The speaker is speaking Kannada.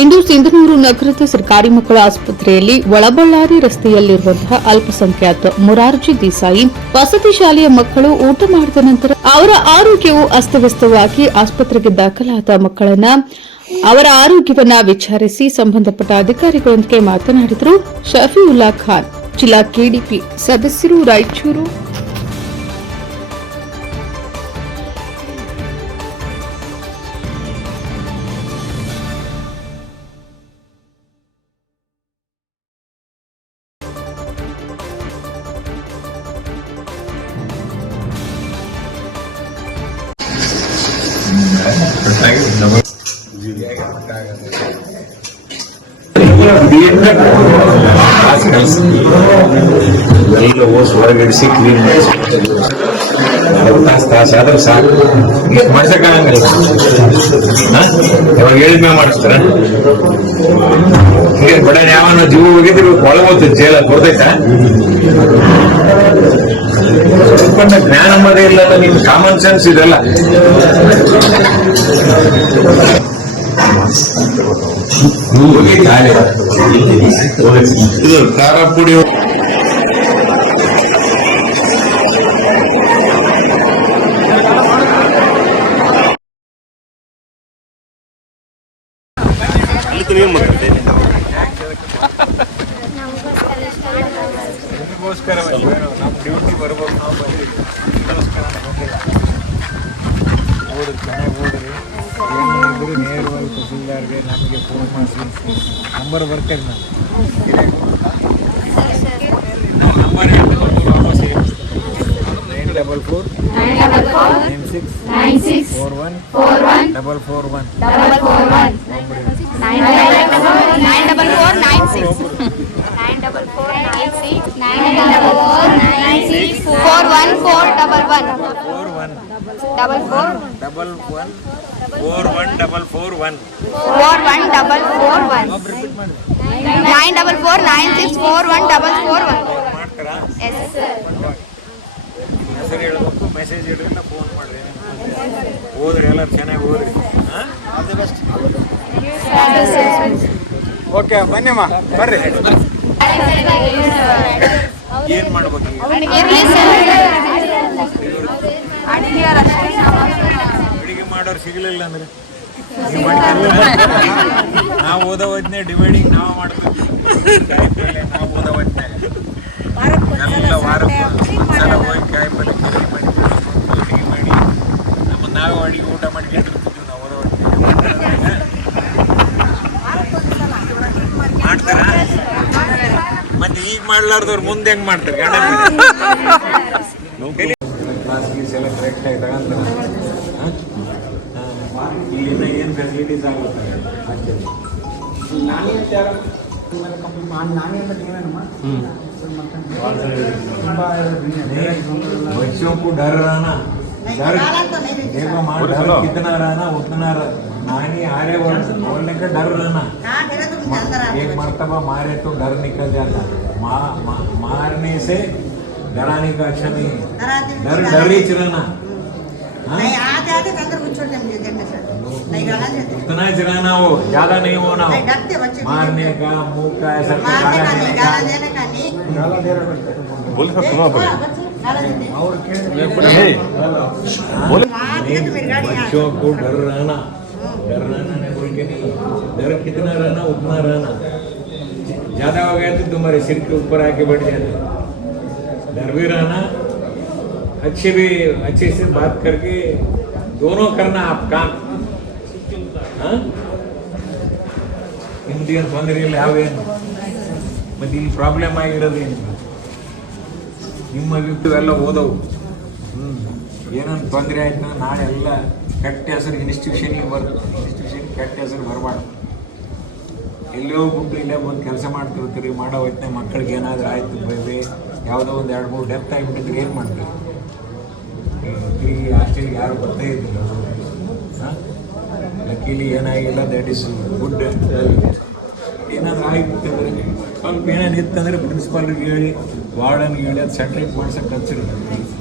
ಇಂದು ಸಿಂಧನೂರು ನಗರದ ಸರ್ಕಾರಿ ಮಕ್ಕಳ ಆಸ್ಪತ್ರೆಯಲ್ಲಿ ಒಳಬಳ್ಳಾರಿ ರಸ್ತೆಯಲ್ಲಿರುವಂತಹ ಅಲ್ಪಸಂಖ್ಯಾತ ಮೊರಾರ್ಜಿ ದೇಸಾಯಿ ವಸತಿ ಶಾಲೆಯ ಮಕ್ಕಳು ಊಟ ಮಾಡಿದ ನಂತರ ಅವರ ಆರೋಗ್ಯವು ಅಸ್ತವ್ಯಸ್ತವಾಗಿ ಆಸ್ಪತ್ರೆಗೆ ದಾಖಲಾದ ಮಕ್ಕಳನ್ನ ಅವರ ಆರೋಗ್ಯವನ್ನ ವಿಚಾರಿಸಿ ಸಂಬಂಧಪಟ್ಟ ಅಧಿಕಾರಿಗಳೊಂದಿಗೆ ಮಾತನಾಡಿದರು. ಶಫೀವುಲ್ಲಾ ಖಾನ್, ಜಿಲ್ಲಾ ಕೆಡಿಪಿ ಸದಸ್ಯರು, ರಾಯಚೂರು. ಎಲ್ಲ ಓಸ್ ಹೊರಗಡಿಸಿ ಕ್ಲೀನ್ ಮಾಡಿಸಿ ತಾಸಾದ್ರೂ ಸಾಕು. ಇಷ್ಟು ಮಾಡ್ಸಕ್ಕಾಗಂಗಿಲ್ಲ. ಯಾವಾಗ ಹೇಳಿದ್ಮೇ ಮಾಡಿಸ್ತಾರ ಹಿಂಗೆ ಬಡ ಯಾವನ ಜೀವ ಹೋಗಿದ್ರು ಒಳಗೋಗ್ತದೆ ಜೈಲ ಕೊಡ್ತೈತಾ? ಸ್ವಲ್ಪ ಜ್ಞಾನ ಮದ ಇಲ್ಲ, ನಿಮ್ ಕಾಮನ್ ಸೆನ್ಸ್ ಇದೆಲ್ಲ. ಇದು ಖಾರ ಪುಡಿ ನಮಗೋಸ್ಕರ ನಮ್ಮ ಡ್ಯೂಟಿ ಬರ್ಬೇಕು. ನಾವು ಓಡಿ ಚೆನ್ನಾಗಿ ಓಡ್ರಿ. ಏನಿದ್ರು ನೇರವಾಗಿ ತಹಸೀಲ್ದಾರ್ಗೆ ನಮಗೆ ಫೋನ್ ಮಾಡಿಸಿ ನಂಬರ್ ಬರ್ತೇನೆ. ನಾನು ನಂಬರ್ ವಾಪಸ್ 944 96 41 441 ಹೆಸರು ಹೇಳ್ಬೇಕು, ಮೆಸೇಜ್ ಇಡ್ರಿ, ಫೋನ್ ಮಾಡ್ರಿ. ಓದ್ರಿ, ಎಲ್ಲರೂ ಚೆನ್ನಾಗಿ ಓದ್ರಿ. ಓಕೆ, ಬನ್ನಿಮ್ಮ ಬರ್ರಿ. ಏನ್ ಮಾಡ್ಬೇಕು? ಅಡಿಗೆ ಮಾಡೋರು ಸಿಗಲಿಲ್ಲ ಅಂದ್ರೆ ನಾವು ಓದೋದ್ನೇ ಡಿವೈಡಿಂಗ್ ನಾವು ಮಾಡ್ಬೇಕು. ನಾವು ಓದೋದ್ನೇ ಎಲ್ಲ ವಾರಕ್ಕೆ ಒಂದ್ಸಲ ಹೋಗಿ ಕಾಯಿ ಪಲ್ಯ ಕಿರಿ ಮಾಡಿ ಅಡಿಗೆ ಮಾಡಿ ನಮ್ಮ ನಾವು ಅಡಿಗೆ ಊಟ ಮಾಡ್ಕೊಂಡಿರ್ತಿದ್ವಿ. ನಾವು ಓದೋದ್ನೇ ಮಾಡ್ತಾರ. ಮತ್ತೆ ಈಗ ಮಾಡ್ಲಾರ್ದವ್ರು ಮುಂದೆ ಹೆಂಗ್ ಮಾಡ್ತಾರೆ? ಕ್ಲಾಸ್ ಗೀಸ್ ಎಲ್ಲ ಕರೆಕ್ಟಾಗಿ ತಗೊಂತಾರೆ. ಇಲ್ಲಿಂದ ಏನು ಫೆಸಿಲಿಟೀಸ್ ಆಗುತ್ತೆ? बच्चों को डर रहना, डर देखो माँ, डर कितना रहना उतना नानी हारे बोलने का डर रहना. एक मर्तबा मारे तो डर निकल जाता. मारने से डराने का अच्छा नहीं है. डर ही चलाना. उतना चलाना हो, ज्यादा नहीं होना हो. मारने का, मुंह का, ऐसा बोल सकते बच्चों को डर रहना नहीं बोल के नहीं. डर कितना रहना उतना रहना. ज्यादा हो गया तो तुम्हारे सिर के ऊपर आके बैठ जाते. डर भी रहना, अच्छे से बात करके दोनों करना आप काम. ಇಂಡಿಯನ್ ತೊಂದರೆಯಲ್ಲಿ ಯಾವೇನು ಮತ್ತೆ ಇಲ್ಲಿ ಪ್ರಾಬ್ಲಮ್ ಆಗಿರೋದೇನು? ನಿಮ್ಮ ಎಲ್ಲ ಓದವು ಏನೊಂದು ತೊಂದರೆ ಆಯ್ತು ನಾಳೆ ಎಲ್ಲ ಕೆಟ್ಟ ಹೆಸರು ಇನ್ಸ್ಟಿಟ್ಯೂಷನ್ಗೆ ಕೆಟ್ಟ ಹೆಸರು ಬರಬಾರ್ದು. ಎಲ್ಲೋ ಬಿಟ್ಟು ಇಲ್ಲೇ ಬಂದು ಕೆಲಸ ಮಾಡ್ತಿರ್ತೀರಿ. ಮಾಡೋ ಹೊತ್ತಿನ ಮಕ್ಕಳಿಗೆ ಏನಾದರೂ ಆಯ್ತು ಬೈದ್ರೆ ಯಾವುದೋ ಒಂದು 2-3 ಡೆತ್ ಆಗಿಬಿಟ್ಟಿದ್ರೆ ಏನು ಮಾಡ್ತೀವಿ? ಈ ಹಾಸ್ಟೆಲ್ಗೆ ಯಾರು ಬರ್ತಾ ಇದ್ದಿಲ್ಲ. ಲಕ್ಕೀಲಿ ಏನಾಗಿಲ್ಲ, ದಟ್ ಈಸ್ ಗುಡ್. ಏನಾದರೂ ಆಗಿಬಿಟ್ಟಂದ್ರೆ ಸ್ವಲ್ಪ ಏನೇನು ಇತ್ತಂದರೆ ಪ್ರಿನ್ಸಿಪಾಲ್ರಿಗೆ ಹೇಳಿ, ವಾರ್ಡನ್ಗೆ ಹೇಳಿ ಅದು ಸೆಟ್ರೇಟ್ ಮಾಡ್ಸೋಕೆ ಹಚ್ಚಿರಿ.